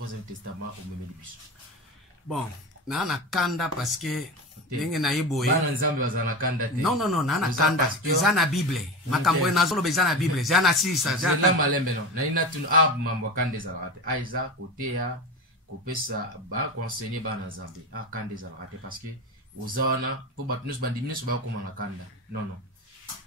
troisième testament au même biso. Bon, na kanda parce que ndenge na yeboye. Bana nzambe bazala kanda te. Non, na kanda. Eza na Bible. Makambo na zolo beza na Bible. Eza na sisa. Eza na malembe non. Na ina tunu mambo kanda ezala te. Aiza kotea kopesa ba conseiller bana nzambe. Kanda ezala te parce que ozana po batunus bandimine so ba koma na kanda. Non.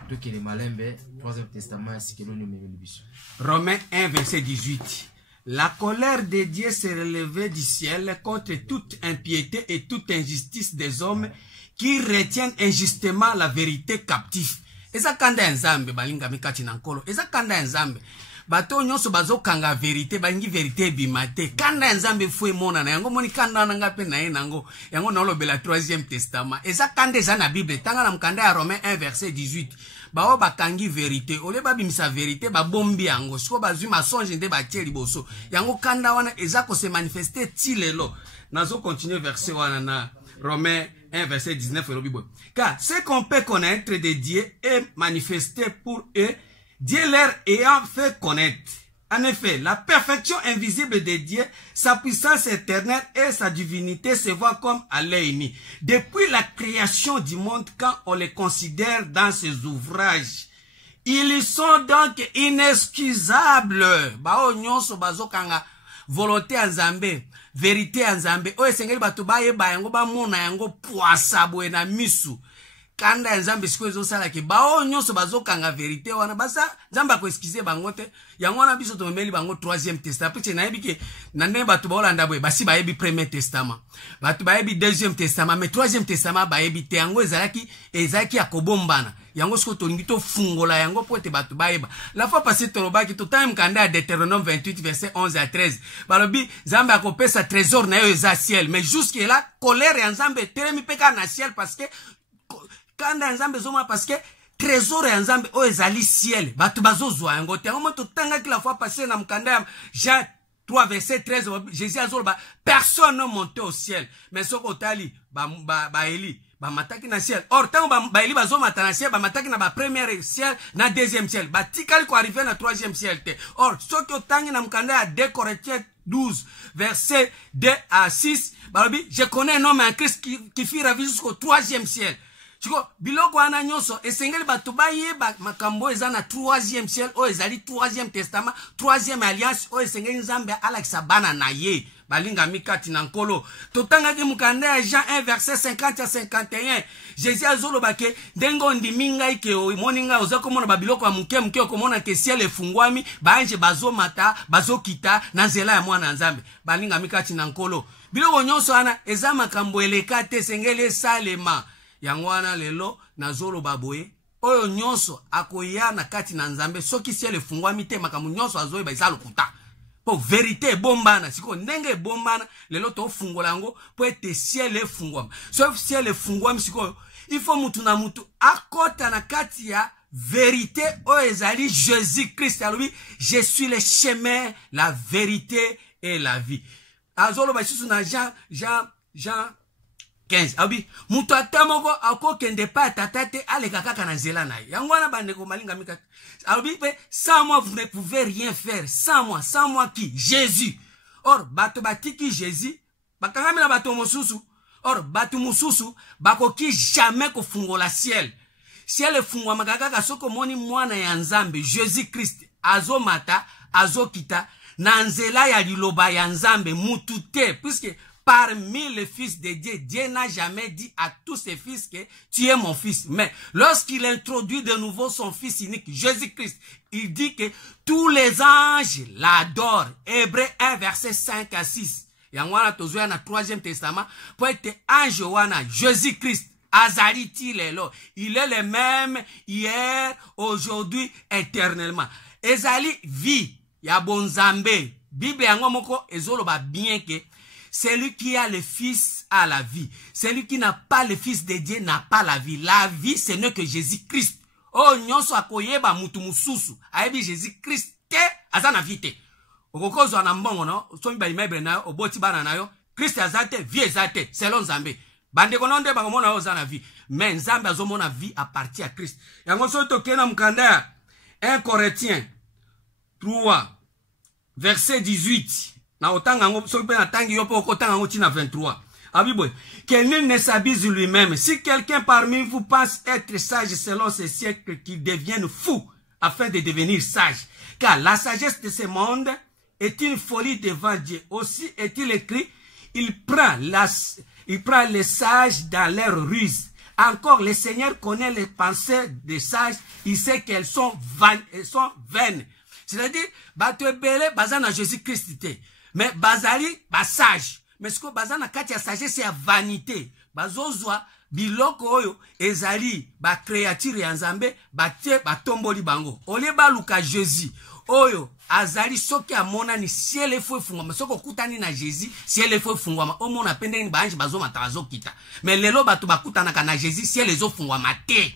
Tout qui est malembe, troisième testament, c'est que l'on nous met le biso. Romains 1, verset 18. La colère de Dieu s'est relevée du ciel contre toute impiété et toute injustice des hommes qui retiennent injustement la vérité captive. Eza kanda nzambe balinga mikati na nkolo. Eza kanda nzambe. Bato nyonso bazokanga vérité bangi vérité bimate. Kanda nzambe fue mona na yango moni kanda nanga pe na yango. Yango na lobela troisième testament. Eza kanda eza na Bible. Tanga na mkanda ya Romains 1 verset 18. Bao bakangi vérité. Ole babimisa vérité ba bombi yango. Siko bazui masonge nde batie liboso. Yango kanda wana eza ko se manifester ti lelo. Nazo continuer verset wana na Romains 1 verset 19. Car ce qu'on peut connaître de Dieu est manifesté pour eux, Dieu leur ayant fait connaître. En effet, la perfection invisible de Dieu, sa puissance éternelle et sa divinité se voient comme à l'œil nu. Depuis la création du monde, quand on les considère dans ses ouvrages, ils sont donc inexcusables. Bao nyonso bazokanga volonté en Zambé, vérité en Zambé. O esengeli bato baye ba yango ba mona yango poasa boye na misu. Kanda nzambe siko ezosala ke bao nyonso bazokanga vérité wana basa nzamba ko excuser bango te yango wana biso to meli bango troisième testament pe na yebike na nde bato baolanda boye basi bayebi premier testament bato bayebi deuxième testament mais troisième testament bayebi te yango ezalaki ya kobombana yango siko tolingi to fungola yango po te bato bayeba la fois passée tolobaki to time kanda ya Deutéronome 28 verset 11 à 13 balobi nzambe akopesa trésor na yo eza ciel mais jusque là colère ya nzambe telemi peka na ciel parce que kanda nzambe zoma parce que trésor ya nzambe o ezali ciel batu bazozwa yango te yango to tanga ki la fois passée na mkanda ya Jean 3 verset 13 Jésus azoloba personne ne monte au ciel mais soko tali ba Eli ba mataki na ciel or tango ba Eli bazoma na ciel ba mataki na ba premier ciel na deuxième ciel ba tikali ko arriver na troisième ciel te or soko tangi na mkanda ya 2 Corinthiens 12 verset 2 à 6 balobi je connais un homme en Christ qui fit ravi jusqu'au troisième ciel. Chiko, biloko wana nyonso, esengeli bato bayeba makambo eza na troisième ciel, o ezali troisième testament, troisième alliance, o esengeli nzambe alakisa bana na ye, balinga mikati na nkolo. Totanga ki mukanda ya Jean 1 verset 50 à 51, Jésus azoloba ke, ndengo ndiminga ike o moninga ozako mona babiloko ya muke okomona ke ciel efungwami, baanje bazo mata, bazo kita, na nzela ya mwana nzambe, balinga mikati na nkolo. Biloko nyonso wana, eza makambo elekate, esengeli salema. Yangwana lelo na zolo baboye oyo nyonso akoya na kati na nzambe soki ciel efungwami te makambo nyonso azoyeba eza lokuta po vérité bombana siko ndenge bombana lelo to fungola yango po ete ciel efungwama so ciel efungwami siko il faut mutu na mutu akota na kati ya vérité oyo ezali Jésus Christ alobi je suis le chemin la vérité et la vie azolo ba sisu na Jean 15 abi mutu atamoko akokende pa tatate aleka kaka na nzela na yango wana bandeko malinga mika abi pe sans moi vous ne pouvez rien faire sans moi qui Jésus or bato batiki Jésus bakangami na bato mosusu or bato mosusu bakoki jamais ko fungola ciel efungwa makaka soko moni mwana ya nzambe Jésus Christ azomata azokita na nzela ya liloba ya nzambe mutu te puisque parmi les fils de Dieu, Dieu n'a jamais dit à tous ses fils que tu es mon fils. Mais lorsqu'il introduit de nouveau son fils unique, Jésus-Christ, il dit que tous les anges l'adorent. Hébreux 1, verset 5 à 6. Yangwana tozoya na troisième testament, pour être ange wana, Jésus-Christ, azaliti lelo. Il est le même hier, aujourd'hui, éternellement. Ezali vie, ya bonzambe. Bible yango moko ezoloba bien que celui qui a le Fils a la vie. Celui qui n'a pas le Fils de Dieu n'a pas la vie. La vie, ce n'est que Jésus-Christ. Oh, nyonso akoyeba mutu mususu. Ayebi Jésus-Christ te azana vie te. Okokozo na mbongo no, somi ba imebre na yo, oboti bana na yo, Christ azate, vie azate, selon Nzambe. Bande kononde bangomona yo zana vie. Mais Nzambe azomona vie à partir à Christ. Yango so tokena mkanda 1 Corinthiens 3 verset 18. Na otanga ngo so pe na tangi yo po kotanga ngo tina 23. Abiboy, que nul ne s'abuse lui-même. Si quelqu'un parmi vous pense être sage selon ce siècle, qu'il devienne fou afin de devenir sage. Car la sagesse de ce monde est une folie devant Dieu. Aussi est-il écrit, il prend les sages dans leur ruse. Encore, le Seigneur connaît les pensées des sages. Il sait qu'elles sont vaines. C'est-à-dire, bato ebele bazana Jésus-Christ. Mais bazali, sage. Mais ce que bazana kati ya sagesse ya vanité. Bazozwa biloko oyo ezali ba créature ya Nzambe batie batomboli bango. Ole baluka Jésus. Oyo azali soki amona ni ciel efo fungwama soko kutani na Jésus ciel efo fungwama omona pende ni banji bazoma tazo kita. Mais lelo bato bakutana kana Jésus ciel ezo fungwama te.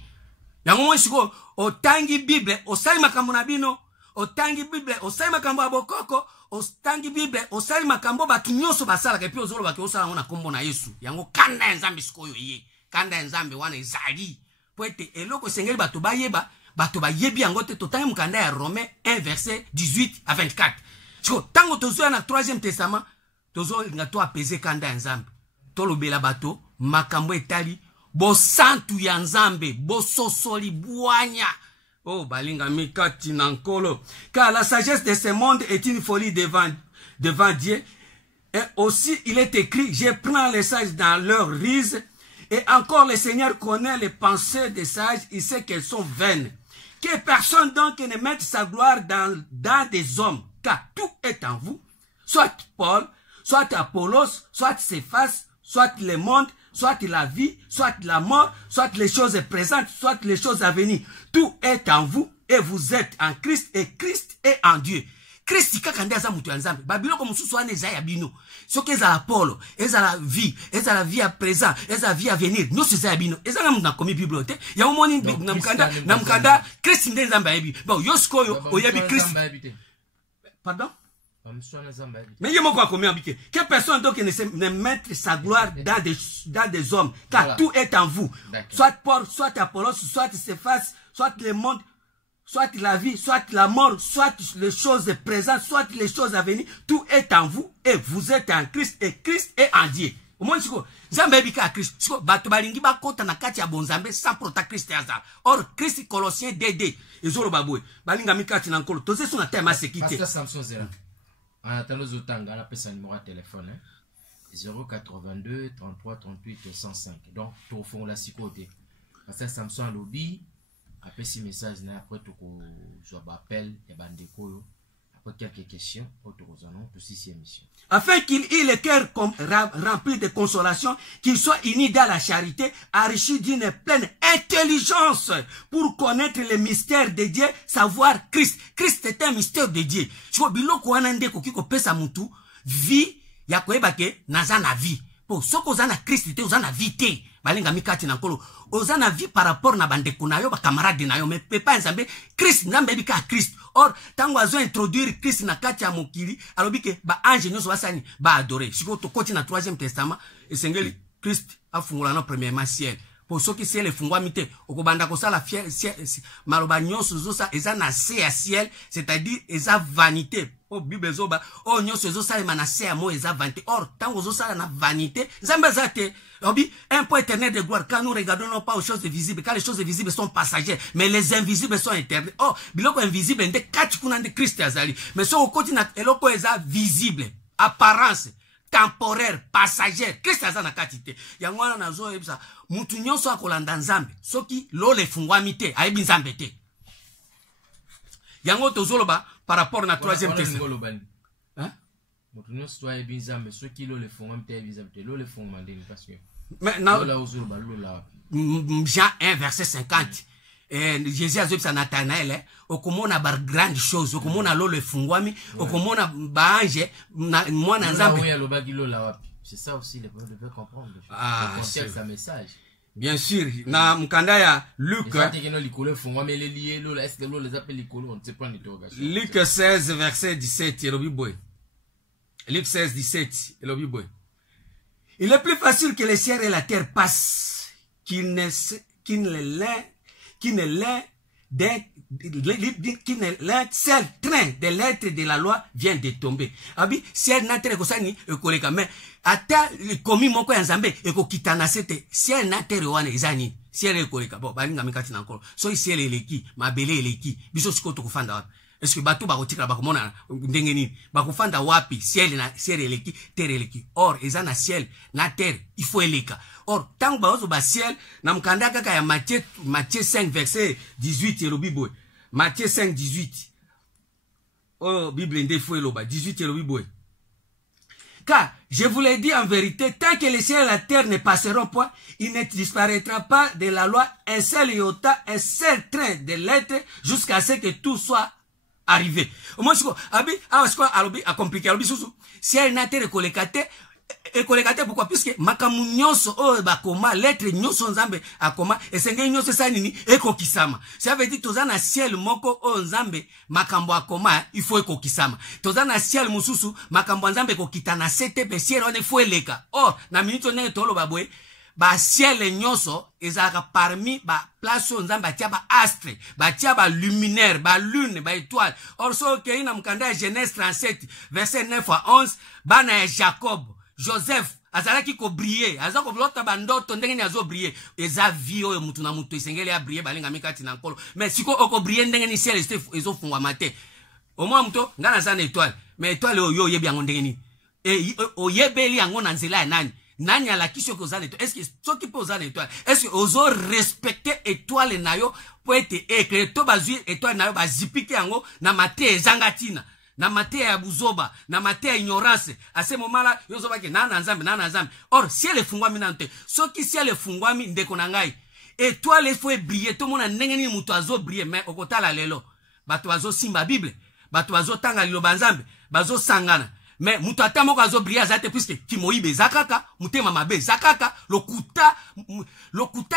Yango mwe siko otangi Bible osali makambo na bino. Otangi Bible osali makambo ya bokoko. Otangi Bible osali makambo batu nyonso basala ke pi ozolo baki osala ngona kombo na Yesu. Yango kanda ya Nzambe sikoyo ye. Kanda ya Nzambe wana ezali. Poete eloko sengeli batu bayeba. Bato bayebi yango te totangi mukanda ya Romains 1 verset 18 à 24. Siko tango tozo na 3e testament tozo nga to apese kanda ya Nzambe. Tolobela bato makambo etali bo santu ya Nzambe bo sosoli buanya. Oh, balinga mikati nankolo. Car la sagesse de ce monde est une folie devant Dieu. Et aussi, il est écrit, je prends les sages dans leur ruse. Et encore, le Seigneur connaît les pensées des sages. Il sait qu'elles sont vaines. Que personne donc ne mette sa gloire dans des hommes. Car tout est en vous. Soit Paul, soit Apollos, soit Céphas, soit le monde, soit la vie, soit la mort, soit les choses présentes, soit les choses à venir. Tout est en vous et vous êtes en Christ et Christ est en Dieu. Christ kaka nde aza mutu ya Nzambe. Babilo comme mususu wana eza ya bino. Soki eza la Paul, eza la vie à présent, eza la vie à venir. Nyonso eza ya bino. Eza na mutu na komi Bible te. Ya omoni na mukanda Christ nde Nzambe ayebi. Bon, yosko yo oyebi Christ. Pardon? Mais il y a quoi comme habité. Que personne donc ne mette sa gloire dans des hommes. Car voilà. Tout est en vous. Soit Paul, soit Apollos, soit Céphas, soit le monde, soit la vie, soit la mort, soit les choses présentes, soit les choses à venir. Tout est en vous et vous êtes en Christ et Christ est en Dieu. Au moins, Nzambe bika Christ. Bato balingi ba kota na kati ya bonzambe sans prota Christ yaza. Or Christ Colossiens DD. Ezolo babwe. Balinga mikati na nkolo. Toze suna tema sekite. Pasteur Samson Zera. En attendant Zotanga, la personne numéro de téléphone 082 33 38 105. Donc, tout au fond, la côté. Parce que Samson lobby, après 6 messages, après tout je m'appelle et bandeko. Après quelques questions, autour de 6e émission. Afin qu'il ait le cœur rempli de consolation, qu'il soit uni dans la charité, enrichi d'une pleine intelligence pour connaître le mystère de Dieu, savoir Christ. Christ est un mystère de Dieu. Je vois biloko wana ndeko kiko pesa mutu vie ya koyeba ke naza na vie. Po soko za na Christ te oza na vie te. Balinga mikati na nkolo. Oza na vie par rapport na bandeko na yo ba camarade na yo mais pepa Nzambe Christ Nzambe bika Christ. Or tango azo introduire Christ na kati ya mokili alobi ke ba ange nyonso basani ba adorer. Siko to koti na 3e testament esengeli Christ afungula na premièrement ciel. Po soki ciel efungwa mite okobanda kosala maloba nyonso zosa eza na se ya ciel, c'est-à-dire eza vanité. Oh Bible zoba oh nyonso zosa na se ya mo eza vanité. Or tango zosa na vanité Nzambe zate obi un point éternel de gloire. Quand nous regardons non pas aux choses visibles, car les choses visibles sont passagères, mais les invisibles sont éternels. Oh biloko invisible nde kati kuna nde Christ azali. Mais so okoti na eloko eza visible, apparence temporaire, passagère. Christ aza na kati te. Yango wana nazo ebisa mutu nyonso akolanda Nzambe soki lo le fungwami te ayebi Nzambe te. Yango tozoloba par rapport na 3e testament. Hein? Mutu nyonso ayebi Nzambe soki lo le fungwami te ayebi Nzambe te. Lo le fungwami ndeni parce que maintenant Jean 1 verset 50. Jésus a dit à Nathanaël, okomona bar grande chose, okomona lo le fungwami, okomona ba ange moi na Nzambe. C'est ça aussi le problème de comprendre. Ah, c'est un message. Bien sûr, na mukanda ya Luc. Luc 16 verset 17 Luc 16 17 Il est plus facile que le ciel et la terre passent qu'il ne l'un l'un seul train de lettres de la loi vient de tomber. Abi, ciel na terre kosani ekoleka mais ata komi moko ya nzambe ekokita na sete ciel na terre wana ezani ciel ekoleka bon balinga mikati na nkolo so ciel eleki mabele eleki biso siko to kufanda wapi est-ce que bato bakotika bakomona ndenge nini bakofanda wapi ciel na ciel eleki terre eleki or ezana ciel na terre il faut eleka. Or, tant que ba ciel, na mkanda kaka ya Matthieu 5 verset 18 elobi boy. Matthieu 5 18. Oh, Bible ndé foué loba 18 elobi boy. Car, je vous l'ai dit en vérité, tant que les ciels et la terre ne passeront pas, il ne disparaîtra pas de la loi un seul iota, un seul train de lettres, jusqu'à ce que tout soit arrivé. Au moins, abi, alobi, a compliqué, alobi susu, ciel et la terre kolekate, ekolekate pourquoi puisque makamu nyonso o bakoma lettre nyonso nzambe akoma esenge nyonso sanini ekokisama ça veut dire tozana ciel moko o nzambe makambo akoma il faut ekokisama tozana ciel mususu makambo nzambe kokita na sete pe ciel on faut eleka or na minute ne tolo babwe ba ciel nyonso ezaka parmi ba place nzambe atia ba astre ba tia ba luminaire ba lune ba étoile or so ke ina mkanda Genèse 37 verset 9 à 11 bana ya Jacob Joseph azalaki ko briller azako blota bandoto ndenge ni azo briller eza vio yo mutu na mutu isengele ya briller balinga mikati na nkolo mais siko oko briller ndenge ni ciel ezo fungwa mate au moins muto ngana za na étoile mais étoile yo yebi yango ndenge ni oyebeli yango na nzela ya nani ala kisho ko za na étoile est-ce que soki po za na étoile est-ce que ozo respecter étoile na yo po ete éclairé to bazui étoile na yo bazipike yango na mate ezangatina na mate ya buzoba na mate ya ignorance à ce moment là yozoba ke nana nzambe or ciel efungwami nante soki ciel efungwami ndeko na ngai étoile faut briller to mona ndenge ni mutu azo briller mais okotala lelo bato azo simba bible bato azo tanga liloba nzambe bazo sangana mais mutu atamoko azo briller azate puisque kimoyibe zakaka mutema mabe zakaka lokuta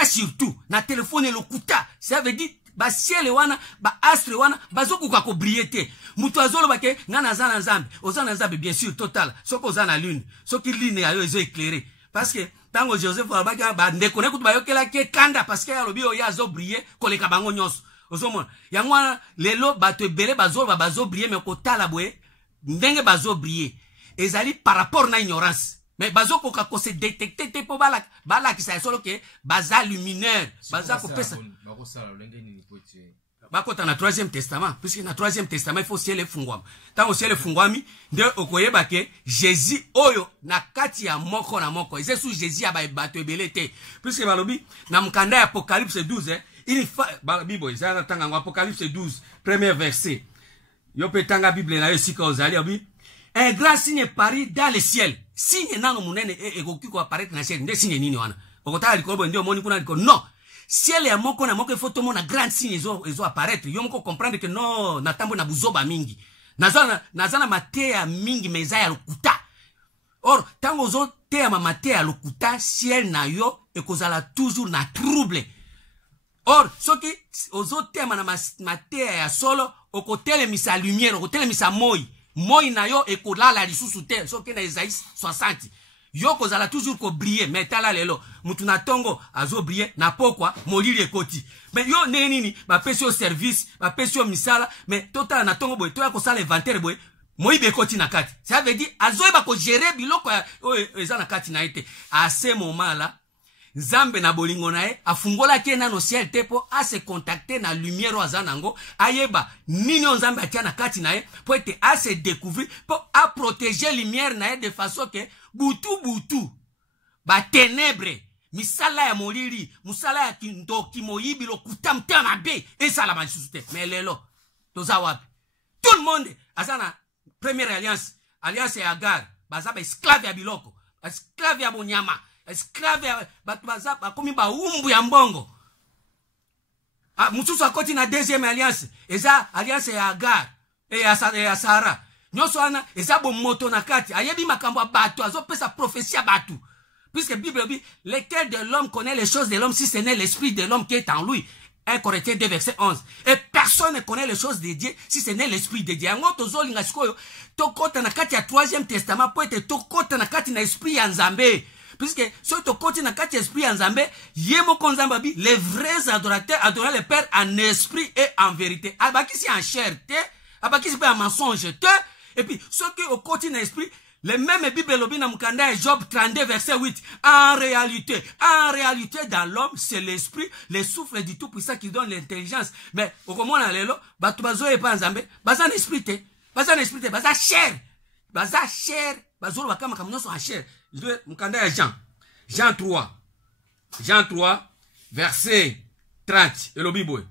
surtout na téléphone lokuta ça veut dire ba ciel wana ba astre wana bazokuka ko briller te mutu azolo bake ngana zana nzambe ozana nzambe bien sûr total soko ozana lune soki lune ayo ezo éclairer parce que tango Joseph abaka ba ndeko ne kutu bayokela ke kanda parce que alobi oya azo briller koleka bango nyonso ozomona yango wana lelo bato ebele bazo briller mais kotala boye ndenge bazo briller ezali par rapport na ignorance mais bazoko ka ko se détecter te po bala ki sa solo ke baza luminaire baza ko pesa bakota na 3e testament puisque na 3e testament il faut ciel efungwama tango ciel efungwami nde okoyeba ke Jésus oyo na kati ya moko na moko Jésus Jésus ya bato ebele te puisque balobi na mkanda ya Apocalypse 12 il fa Bible ezana tanga ngo Apocalypse 12 premier verset yo petanga Bible na yo sika ozali obi un grand signe paru dans le ciel signe nano munene ekoki ko apparaître na ciel nde signe nini wana okotala likolo ndio moni kuna likolo non ciel ya moko na moko faut tomona grand signe ezo apparaître yo moko comprendre que non natambo na buzoba mingi nazana matea mingi meza ya lokuta or tango zo te ma matea ya lokuta ciel na yo ekozala toujours na trouble or soki ozo te na matea ya solo okotele misa lumière okotele misa moi na yo ekolala lisusu te soki na Isaïe 60 yo kozala toujours ko briller mais tala lelo mutu na tongo azo briller na pokwa molili ekoti mais yo nini ba pesi au service ba pesi au misala mais total na tongo boy to ya ko sala inventaire boy moyibe ekoti na kati ça veut dire azo ba ko gérer biloko eza na kati na ite à ce moment là Nzambe na bolingo na e afungola ke na no ciel tepo a se contacter na lumière azanango ayeba nini Nzambe atia na kati na e pour être a se découvrir pour a protéger lumière na e de façon que butu ba ténèbres misala ya molili musala ya kindoki moyibi lokuta mtema be esala ba susute mais lelo toza wapi tout le monde azana première alliance ya Agar baza ba esclave ya biloko esclave ya bonyama esclave batu baza bakomi ba umbu ya mbongo mususu akoti na deuxième alliance eza alliance ya Agar ya Sara nyoso ana eza bo moto na kati ayebi makambo batu azopesa prophétie ya batu puisque Bible dit le cœur de l'homme connaît les choses de l'homme si ce n'est l'esprit de l'homme qui est en lui 1 Corinthiens 2 verset 11 et personne ne connaît les choses de Dieu si ce n'est l'esprit de Dieu yango tozolinga sikoyo tokota na kati ya 3e testament po ete tokota na kati na esprit ya Nzambe puisque soki tokoti na kati esprit ya nzambe ye moko nzambe abi les vrais adorateurs adorent le Père en esprit et en vérité. Abakisi en chair te, abakisi pe en mensonge te. Et puis soki okoti na esprit, le même Bible lobi na mukanda Job 32 verset 8. En réalité dans l'homme c'est l'esprit, le souffle du tout-puissant qui donne l'intelligence. Mais okomona lelo batu bazoye pa nzambe, baza na esprit te, baza chair. Baza chair, bazolo bakama kamunoso en chair. Mukanda ya Jean 3 verset 30 elobi boy.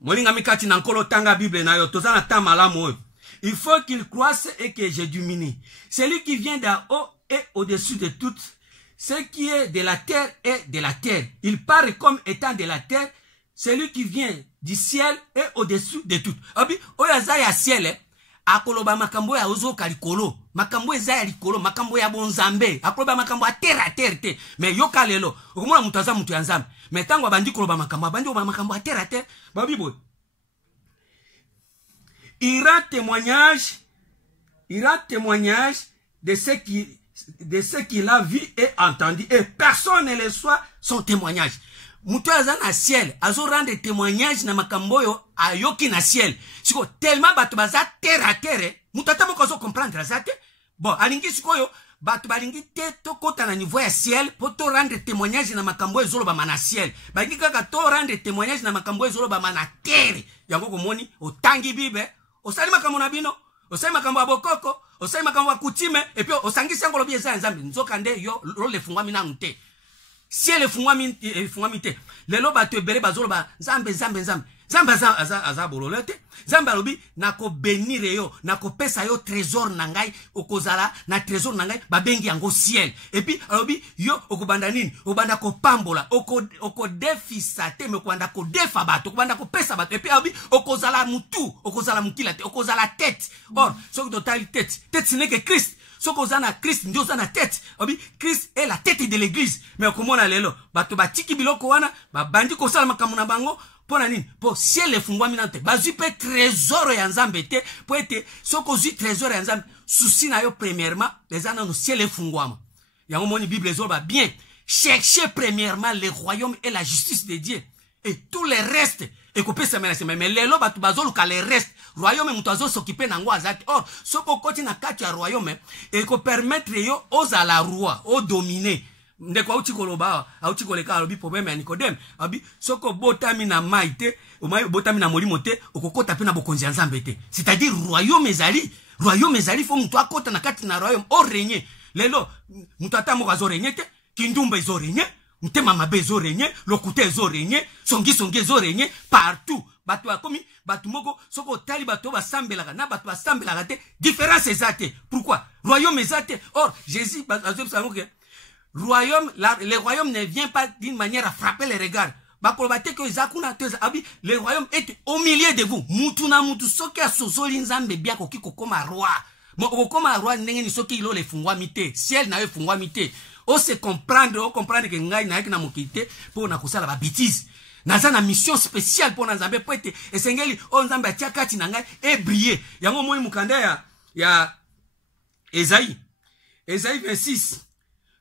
Molinga mikati na nkolo tanga Bible na yo tozana ta malamu oyo. Il faut qu'il croisse et que je diminue. Celui qui vient d'en haut est au-dessus de tout. Ce qui est de la terre est de la terre. Il paraît comme étant de la terre. Celui qui vient du ciel est au-dessus de tout. Abi, oyaza ya ciel, akoloba makambo ya ozo kalikolo. Makambo eza ya likolo, makambo ya bonzambe. Akoloba makambo a terre te. Mais yoka lelo, okomona mutaza mutu ya nzambe. Mais tango abandi koloba makambo a terre. Babi boy. Il rend témoignage de ce qu'il a vu et entendu. Et personne ne le soit son témoignage. Mutu aza na ciel, azo rendre témoignage na makamboyo ayoki na ciel. Siko tellement batu baza terre, mutu atamo kozo comprendre ça te. Bon, alingi sikoyo batu balingi te to kota na niveau ya ciel po to rendre témoignage na makamboyo zolo ba mana ciel. Balingi kaka to rendre témoignage na makamboyo zolo ba mana terre. Yango komoni otangi bibe. Osali makambo na bino, osali makambo ya bokoko, osali makambo ya kutime, et puis osangisi yango lobi eza nzambe, nzoka nde yo lo le fungwami na nte. Si le fungwami te, lelo bato ebele bazolo ba nzambe. Nzambe aza bololete, nzambe alobi nako benir yo, nako pesa yo trésor na ngai, okozala na trésor na ngai, babengi yango ciel. Et puis alobi yo okobanda nini, obanda ko pambola, oko defisa te, me okobanda ko defa bato, okobanda ko pesa bato. Et puis alobi okozala mutu, okozala mukila te, okozala tête. Or, soki totali tête ce n'est que Christ. Soki ozana Christ, ndio ozana tête. Obi Christ est la tête de l'église. Mais okomona lelo, bato batiki biloko wana, babandi kosala makambo na bango. Pona nini? Po ciel efungwami nante. Bazui pe trésor ya nzambe te. Po ete soko zui trésor ya nzambe. Souci na yo premièrement, les ana no ciel efungwama. Yango moni Bible ezoba bien. Cherchez premièrement le royaume et la justice de Dieu. Et tout le reste. Et ko pesa menase mais lelo batu bazoluka le reste. Royaume mutu azo s'occuper na ngo azati. Or soko koti na kati ya royaume et ko permettre yo oza la roi, o dominer. Ndeko auti koloba, auti koleka alobi problème ya Nicodème. Abi soko botami na maite, omayi botami na molimo te, okokota pe na bokonzi ya nzambe te. C'est-à-dire royaume ezali fo mutu akota na kati na royaume o régner. Lelo mutu atamo kazo régner te, kindumba ezo régner, mutema mabe ezo régner, lokute ezo régner, songi ezo régner partout. Batu akomi, batu moko soko tali batu basambelaka na batu basambelaka te, différence ezate. Pourquoi? Royaume ezate. Or Jésus azo sango ke le royaume ne vient pas d'une manière à frapper les regards. Le royaume est au milieu de vous. Mutu na mutu soki asosoli nzambe bia koki kokoma roi. Mo kokoma roi ndenge ni soki ilo le fungwa mite. Ciel na yo fungwa mite. O se comprendre que ngai na yaki na mokite po na kosala ba bêtise. Naza na mission spéciale pour nzambe po ete esengeli o nzambe atia kati na ngai e briller. Yango moi mukanda ya Esaïe 26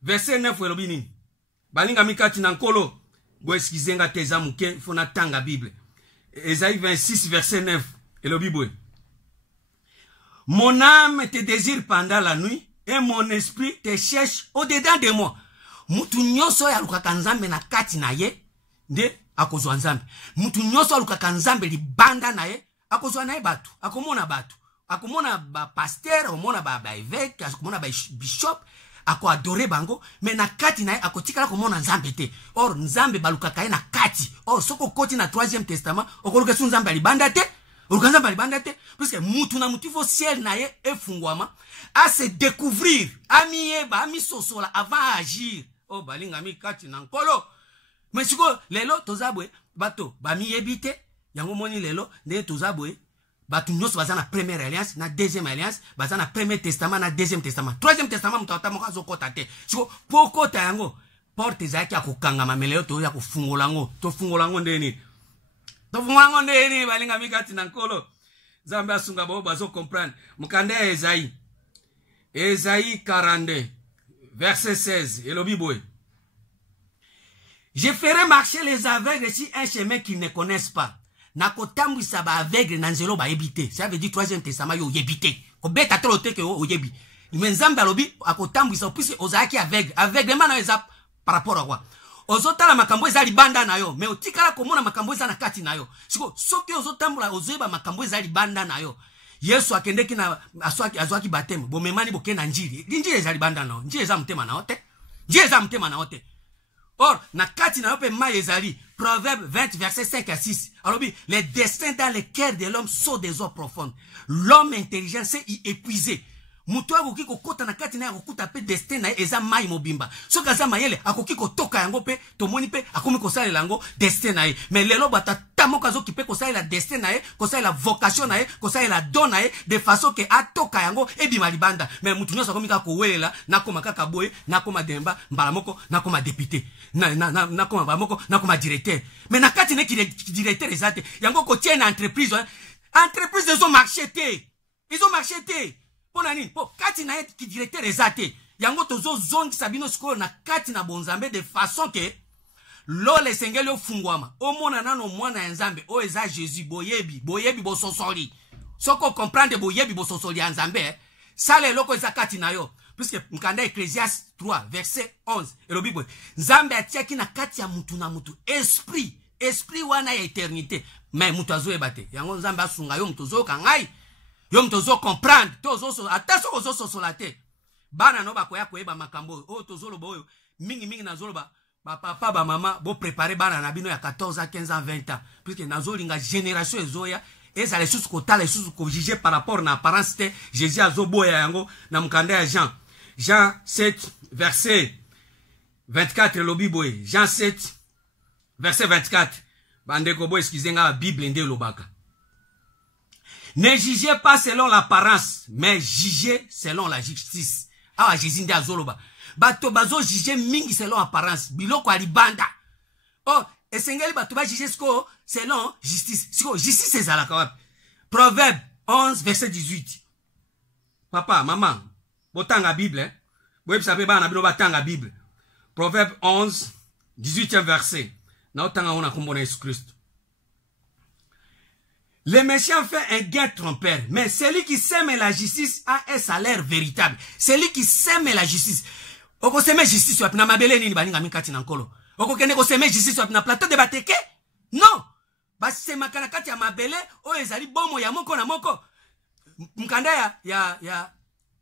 verset 9 elobi nini? Balinga mikati na nkolo bo eskizenga teza muke fona tanga Bible. Esaïe 26 verset 9 elobi boy. Mon âme te désire pendant la nuit et mon esprit te cherche au-dedans de moi. Mutu nyoso ya lukaka nzambe na kati na ye nde akozwa nzambe. Mutu nyoso alukaka nzambe libanda na ye akozwa na ye batu. Akomona batu. Akomona ba pasteur, akomona ba évêque, akomona ba bishop. Ako adore bango, mais na kati na ye akotikala komona nzambe te. Or nzambe balukaka ye na kati. Or soko koti na 3e testament, okoluka su nzambe alibanda te. Nzambe alibanda te. Parce que mutu na mutu fo ciel na ye efungwama a se découvrir, amiyeba, amisosola avant à agir. Oh balinga mi kati na nkolo. Mais siko lelo tozabwe bato bamiyebi te. Yango moni lelo nde tozabwe batu nyos baza na première alliance, na deuxième alliance, baza na premier testament, na deuxième testament. Troisième testament, mutata moka zo kota te. Siko, poko ta yango, porte zaki ya kukanga mameleo to ya kufungolango. To fungolango ndeni. To fungolango ndeni, balinga mikati na nkolo. Zambe asunga bao bazo comprendre. Mukande Esaïe 42, verset 16. Et le Bible. Je ferai marcher les aveugles sur un chemin qu'ils ne connaissent pas. Nakotambu saba aveugle nanzelo ba ebite. Ça veut dire troisième testament yo yebite. Ko beta trote ke o yebi. Menzamba lobi akotambu sa puisque ozaki aveugle. Aveuglement na eza par rapport à quoi? Ozotala makambo eza libanda na yo. Mais otikala komona makambo eza na kati na yo. Siko soki ozotambula ozoyeba makambo eza libanda na yo. Yesu akendeki na azwaki bateme. Bomemani bokena njiri. Njiri eza libanda na yo. Njiri eza mtema na ote. Njiri eza mtema na ote. Or, na kati na yope ma ezali, Proverbe 20, verset 5 à 6. Alors, les destins dans le cœur de l'homme sont des eaux profondes. L'homme intelligent s'est épuisé. Mutu akoki kokota na kati na akokuta pe destin na eza mai mobimba. So kaza mayele akoki kotoka yango pe tomoni pe akomi kosala lango destin na ye. Mais lelo bata tamoka zo ki pe kosala la destin na ye, kosala la vocation na ye, kosala la don na ye de façon que atoka yango ebima libanda. Mais mutu nyoso akomi ka kowelela na koma kaka boye, na koma demba mbala moko, na koma député. Na koma mbala moko, na koma directeur. Mais na kati ne ki directeur ezate. Yango ko tienne entreprise, entreprise ils ont marché té. Ils ont marché té. Ponani, po kati na ki directeur ezate. Yango tozo zongi sabino skolo na kati na bonzambe de façon que lole sengeli ofungwama. Omona nano mwana nzambe o eza Jésus boyebi bo sosoli. Soko comprendre boyebi bo sosoli nzambe, sale loko eza kati na yo. Puisque mkanda Ecclésiaste 3 verset 11 et le Bible nzambe atiaki na kati ya mutu na mutu esprit wana ya éternité. Mais mutu azoyebate. Yango nzambe asunga yo mutu zo kangai. Yo mtozo comprendre, tozo ata soko zo sosolate. Bana no bakoya koyeba makambo. O tozo lobo oyo mingi na zolo ba papa ba mama bo préparer bana na bino ya 14 à 15 ans 20 ans. Puisque nazo linga génération ezoya eza les sous kotala les sous ko juger par rapport na apparence te Jésus azoboya yango na mkanda ya Jean 7 verset 24 le Bible. Jean 7 verset 24. Bande ko bo excusez nga Bible nde lobaka. Ne jugez pas selon l'apparence, mais jugez selon la justice. Ah, Jésus ndi azoloba. Bato bazo juger mingi selon apparence. Biloko alibanda. Oh, esengeli bato ba juger sko selon justice. Siko justice ezalaka wapi? Proverbe 11 verset 18. Papa, maman, botanga Bible, boyebi sape bana bino batanga Bible. Proverbe 11 18e verset. Na otanga ona kombo na Yesu Christ. Le méchant fait un gain trompeur, mais celui qui sème la justice a un salaire véritable. Celui qui sème la justice. Oko sème justice wapi na mabele nini baninga mikati na nkolo. Oko kende ko sème justice wapi na plateau de bateke? Non. Ba sema kana kati ya mabele o ezali bomo ya moko na moko. Mkanda ya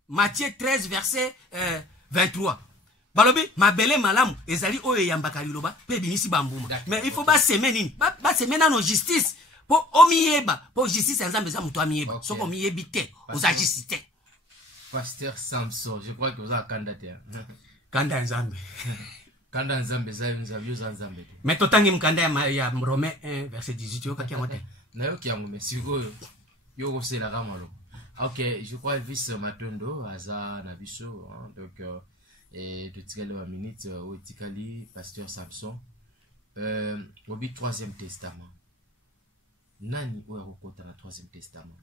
Matthieu 13 verset 23. Balobi mabele malamu ezali oyo yambaka liloba pe binisi bambuma. Mais il faut ba sème nini? Ba sème na no justice. Po omieba, po justice nzambe za mutu amieba. Soko omiyebi te, oza justice. Pasteur Samson, je crois que vous avez candidaté. Kanda nzambe. Kanda nzambe za nzambe za nzambe. Mais totangi mkanda ya Romains 1 verset 18 yo kaki amote. Na yo ki amume siko yo ko se la kamalo. OK, je crois vice Matondo aza na biso, donc et de tikale wa minute o tikali pasteur Samson. Au 3e testament. Nani oya kokota na 3e testament?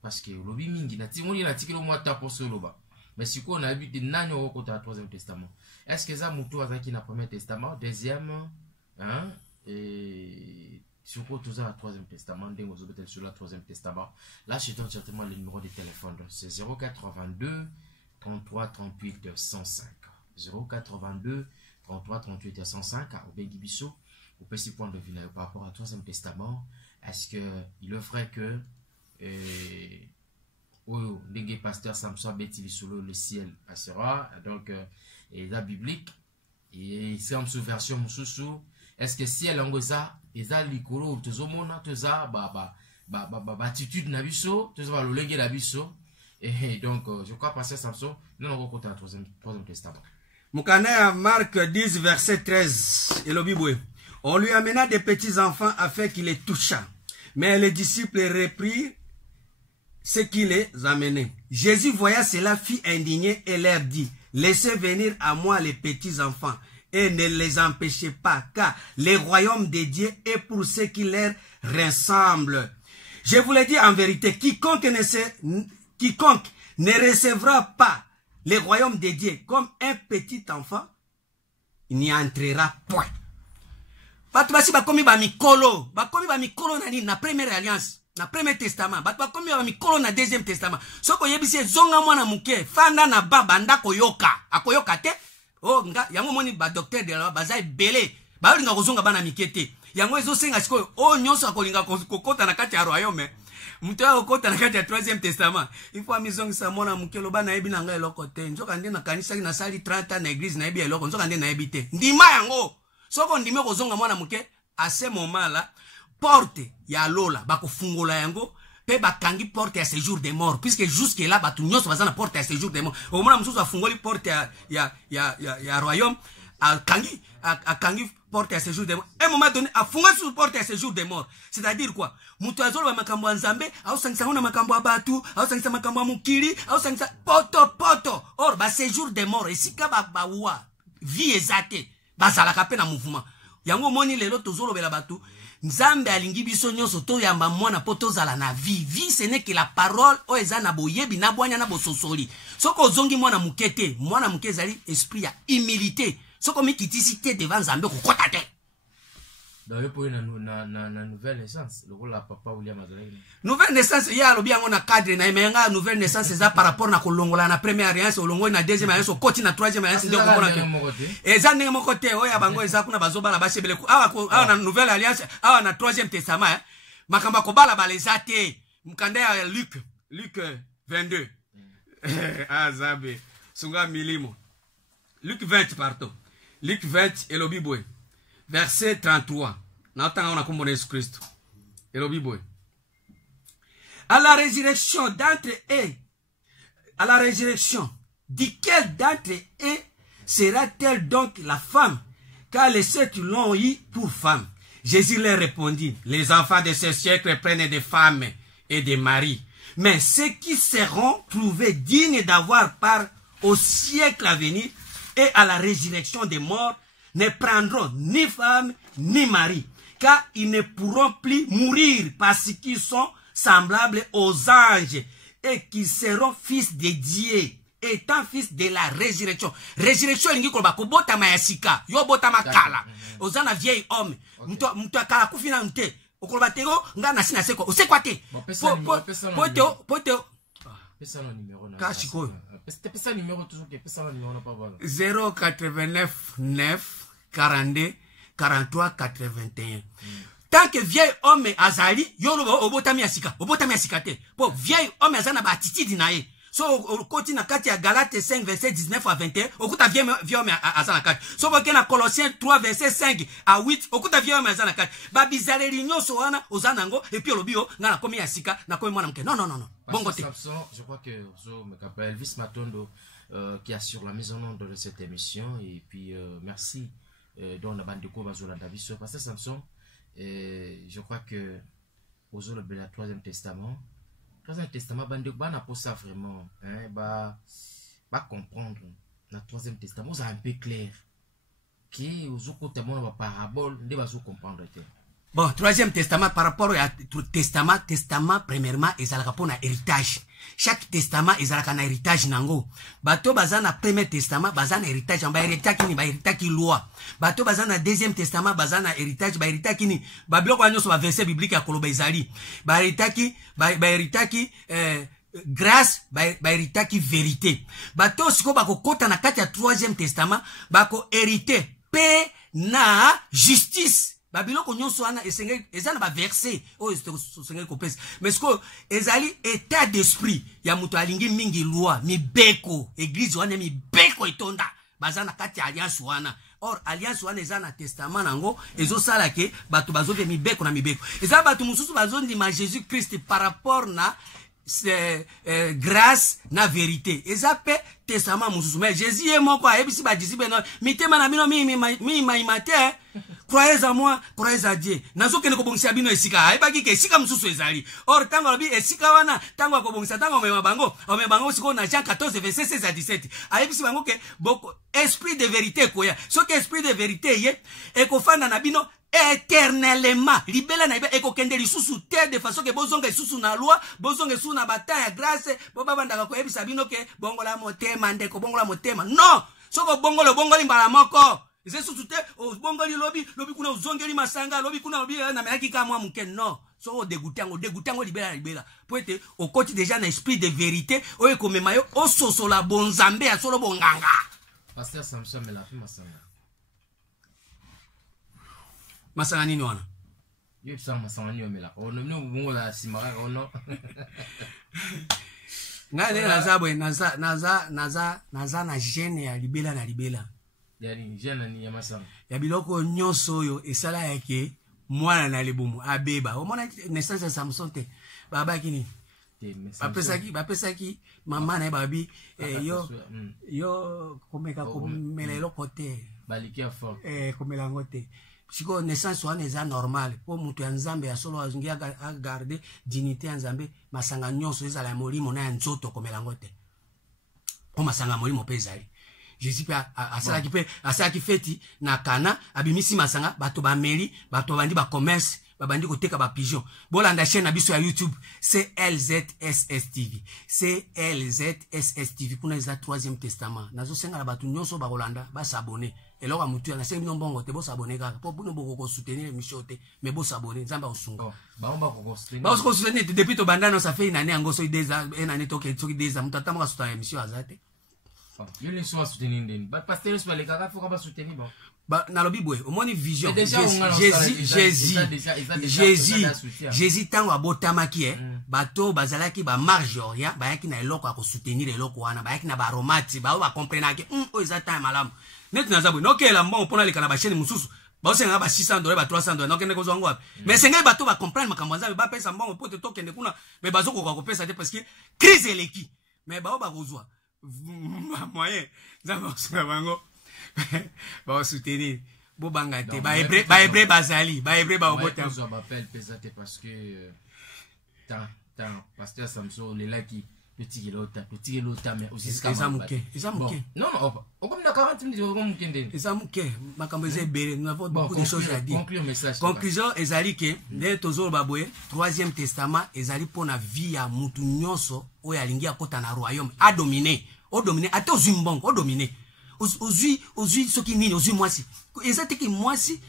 Parce que lobi mingi na timoni na tikelo mwata poso loba. Mais si ko na habite nani oya kokota na 3e testament? Est-ce que ça mutu azaki na 1er testament, 2e, hein, et surtout tout ça na 3e testament, dengo zo peut-être sur la 3e testament. Là je donne certainement le numéro de téléphone. C'est 082 33 38 105. 082 33 38 105 au Bengibiso. Au petit point de vue par rapport au 3e testament, est-ce qu'il est vrai que le pasteur Samson Betty solo le ciel passera, donc et la biblique et c'est en sous version mususu, est-ce que ciel angoza eza likolo tozomona toza attitude na biso toza lo lenge na biso et donc je crois pasteur Samson non on compte le 3e testament. Mukana Marc 10 verset 13 et le Bible. On lui amena des petits enfants afin qu'il les touchât. Mais les disciples reprirent ce qui les amenait. Jésus voyant cela fit indigné et leur dit, laissez venir à moi les petits enfants et ne les empêchez pas, car le royaume de Dieu est pour ceux qui leur ressemblent. Je vous le dis en vérité, quiconque ne recevra pas le royaume de Dieu comme un petit enfant, il n'y entrera point. Batu basi bakomi ba mikolo nani na première alliance, na premier testament. Batu bakomi ba mikolo na deuxième testament. Soko yebisi zonga mwana muke, fanda na baba ndako yoka. Akoyoka te. Oh nga yango moni ba docteur de la bazai belé. Ba linga kozonga bana mikete. Yango ezo senga siko o nyonso akolinga kokota na kati ya royaume. Mutu akokota na kati ya troisième testament. Il faut amizongi sa mwana muke loba na yebi na nga eloko te. Nzoka nde na kanisa na sali 30 na église na yebi eloko. Nzoka nde na yebi te. Ndima yango. Soko ndime kozonga mwana muke à ce moment là porte ya lola bako fungola yango pe bakangi porte ya séjour des morts puisque jusque là batu nyonso bazana porte ya séjour des morts au mona mususu afungoli porte ya royaume akangi porte ya séjour des morts et moment donné afungoli sur porte ya séjour des morts c'est-à-dire quoi mutu azolo ba makambo ya nzambe au sangisa na makambo ya batu au sangisa makambo ya mukili au sangisa poto or ba séjour des morts esika ba wa vie ezate bazalaka pe na mouvement yango moni lelo tozolo bela batu nzambe alingi biso nyonso to yamba mwana po tozala na vie ce n'est que la parole o eza na boyebi na bwanya na bososoli soko zongi mwana mukete mwana mukezali esprit ya humilité soko mikitisi te devant nzambe kokota te d'ailleurs pour na nouvelle naissance le rôle papa William Azali nouvelle naissance ya lobi yango na cadre na emenga nouvelle naissance eza par rapport na kolongola na première alliance olongo na deuxième alliance okoti na troisième alliance nde komona ke eza ndenge moko te oya bango eza kuna bazobala basebele awa na nouvelle alliance awa na troisième testament makamba kobala baleza te mukanda ya Luc 22 azabe sunga milimo Luc 20 pardon Luc 20 elobi boy verset 33. Christ. À la résurrection d'entre eux, à la résurrection, duquel d'entre eux sera-t-elle donc la femme, car les sept l'ont eu pour femme? Jésus leur répondit, les enfants de ce siècle prennent des femmes et des maris, mais ceux qui seront trouvés dignes d'avoir part au siècle à venir et à la résurrection des morts, ne prendront ni femme ni mari, car ils ne pourront plus mourir parce qu'ils sont semblables aux anges et qu'ils seront fils de Dieu, étant fils de la résurrection. Résurrection, il dit que bota mayasika, yo bota makala, ozana vieil homme, mto akala kufina mte, okolobatego nga na sina seko, ose kwa te. Poteo. Pesa no numéro na. Kashiko. Pesa numéro toujours que pesa no numéro pas voilà. 089 9 42 43 81. Tant que vieil homme azali, yo lo obotami asika te. Po vieil homme azana ba attitude na ye. So okoti na kati ya Galate 5 verset 19 à 21, okuta vieil homme azana kati. So boke na Colossiens 3 verset 5 à 8, okuta vieil homme azana kati. Ba bizarrerie nyonso wana ozana ngo et puis olobio ngana komi asika na komi mwana mke. Non. Bon côté. Je crois que je m'appelle Elvis Matondo qui assure la mise en onde de cette émission et puis merci dans la bande de cours Bazola Davis parce que Samson je crois que aux le troisième testament bande bana pour ça vraiment hein ba comprendre le troisième testament c'est un peu clair qui aux côté mon parabole ne va comprendre. Bon, troisième testament par rapport au testament premièrement ezalaka pona héritage. Chaque testament ezalaka na héritage nango. Bato bazana premier testament bazana héritage ba héritage ni ba héritage loi. Bato bazana deuxième testament bazana héritage ba héritage ni ba biloko nyonso ba verset biblique ya koloba ezali. Ba héritage grâce ba héritage vérité. Bato siko bako kota na kati ya troisième testament bako hériter paix na justice. Babiloko nyonso wana ezana ba verset o esengeli kopesa mais ko ezali état d'esprit ya muto alingi mingi loi mibeko église wana mibeko etonda bazana kati alliance wana or alliance wana ezana testament nango ezosala ke bato bazove mibeko na mibeko ezala bato mususu bazondima Jésus Christ par rapport na grâce na vérité ezape testament mususu mais Jésus est moko ayebisi ba disciple non mitema na bino mi maimate croyez à moi, croyez à Dieu. Nazo kene ko bongisa bino esika. Ayebaki ke esika mususu ezali. Or tango lobi esika wana, tango ko bongisa tango mema bango siko na Jean 14 verset 16 à 17. Ayebisi bango ke boko esprit de vérité koya. So ke esprit de vérité ye e ko fanda na bino éternellement libela na ibe ekokende lisusu te de façon que bozonga lisusu na loi bozonga lisusu na bata ya grâce bobabandaka koyebisa bino ke bongola motema ndeko bongola motema non soko bongoli mbala moko eze susu te bongoli lobi kuna uzongeli masanga lobi kuna lobi na melaki ka mwa muke non soko dégoûtango libela po ete okoti déjà na esprit de vérité oyo komema yo ososola bonzambe ya solo bonganga Pasteur Samson me la fi masanga masanga nini wana yo psa masanga ni omela ono no bongo la simara ono ngane naza bwe naza na gene ya libela na libela yani gene ni ya masanga ya biloko nyonso oyo esala yake mwana na libumu abeba omona naissance ya Samson te baba kini bapesaki mama na babi yo komeka komela eloko te balikia fort komela ngo te siko naissance wana eza normal po mutu ya nzambe ya solo azungi agarde dignité ya nzambe masanga nyonso ezala ya molimo na ya nzoto komela ngo te po masanga molimo mpe ezali Jésus pe asalaki feti na Kana abimisi masanga bato ba mairie bato bandi ba commerce babandi koteka ba pigeon bolanda chaîne na biso ya YouTube CLZSS TV CLZSS TV kuna eza 3e testament nazo senga na bato nyonso ba Rolanda ba s'abonner eloko mutu ya na sengi mbongo te bo s'abonner kaka po buno boko ko soutenir émission te mais bo s'abonner nzamba osunga ba ko soutenir ba ko soutenir depuis to bandana ça fait une année ngoso ideza une année to ke ideza mutata mo soutenir émission azate yo les soins soutenir ndeni ba pasteur so les kaka faut ba soutenir bon ba na lobi boy omoni vision Jésus tango abotamaki bato bazalaki ba marge ya bayaki na eloko ya ko soutenir eloko wana bayaki na ba aromati ba comprendre que o ezata malamu net na zabwe nokela mbongo pona leka na ba chaîne mususu ba senga ba $600 ba $300 nokende ko zongo wapi mais senga bato ba comprendre makambo nzabe ba pesa mbongo poto tokende kuna mais bazoko ko pesa te parce que crise eleki mais ba kozwa moyen nzamba osala bango ba soutenir bo banga te ba hébreu bazali ba hébreu ba obota on m'appelle pesate parce que tant pasteur Samson le laki petit lota mais aussi ezamuke non on comme dans 40 minutes on mukende ezamuke makambo eza ebele nous avons beaucoup de choses à dire conclusion ezali ke nde tozolo baboye 3e testament ezali pona vie ya mutu nyonso oyo alingi akota na royaume a dominer ate ozwi mbongo o dominer ozwi soki nini ozwi mwasi eza teki mwasi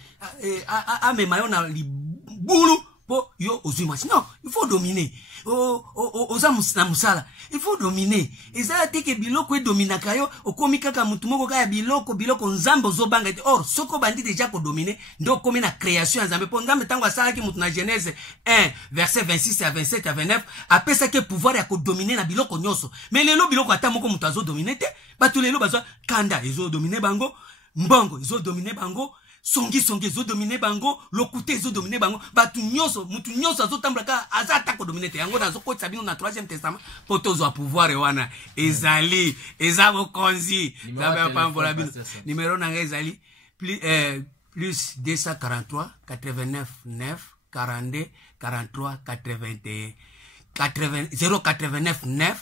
amema yo na libulu po yo ozwi mwasi non il faut dominer oza na musala il faut dominer eza teki biloko edominaka yo okomi kaka mutu moko kaya biloko nzambe ozobanga te or soko bandi deja ko dominer ndo komi na création ya nzambe po nzambe tango asalaki mutu na Genèse 1 verset 26 à 27 à 29 apesaki pouvoir ya ko dominer na biloko nyonso mais lelo biloko ata moko mutu azo dominer te bato lelo bazwa kanda ezo dominer bango mbongo ezo dominer bango songi ezo dominer bango lokute ezo dominer bango batu nyonso mutu nyonso azo tambulaka azata ko dominer te yango nazo kotisa bino na 3e testament po tozwa pouvoir wana ezali eza bokonzi nzambe apambola bino numéro nanga ezali plus 243 89 9 42 43 81 089 9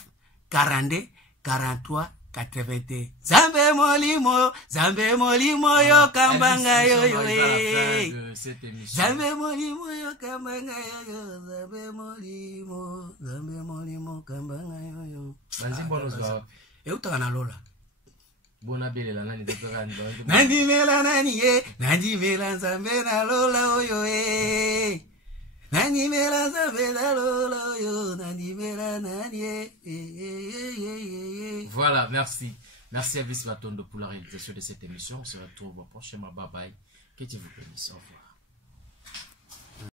42 43 81 Zambe molimo yo kambanga yo Zambe molimo yo kambanga yo Zambe molimo kambanga yo Banzi bonozwa utaka na lola bona belela nani dekaka nandimela nani nandimela Zambe na lola oyo nandimela Zambe na lola oyo nandimela nani Voilà, merci. Merci à Vice Batondo pour la réalisation de cette émission. On se retrouve au prochain. Bye bye. Que Dieu vous bénisse. Au revoir.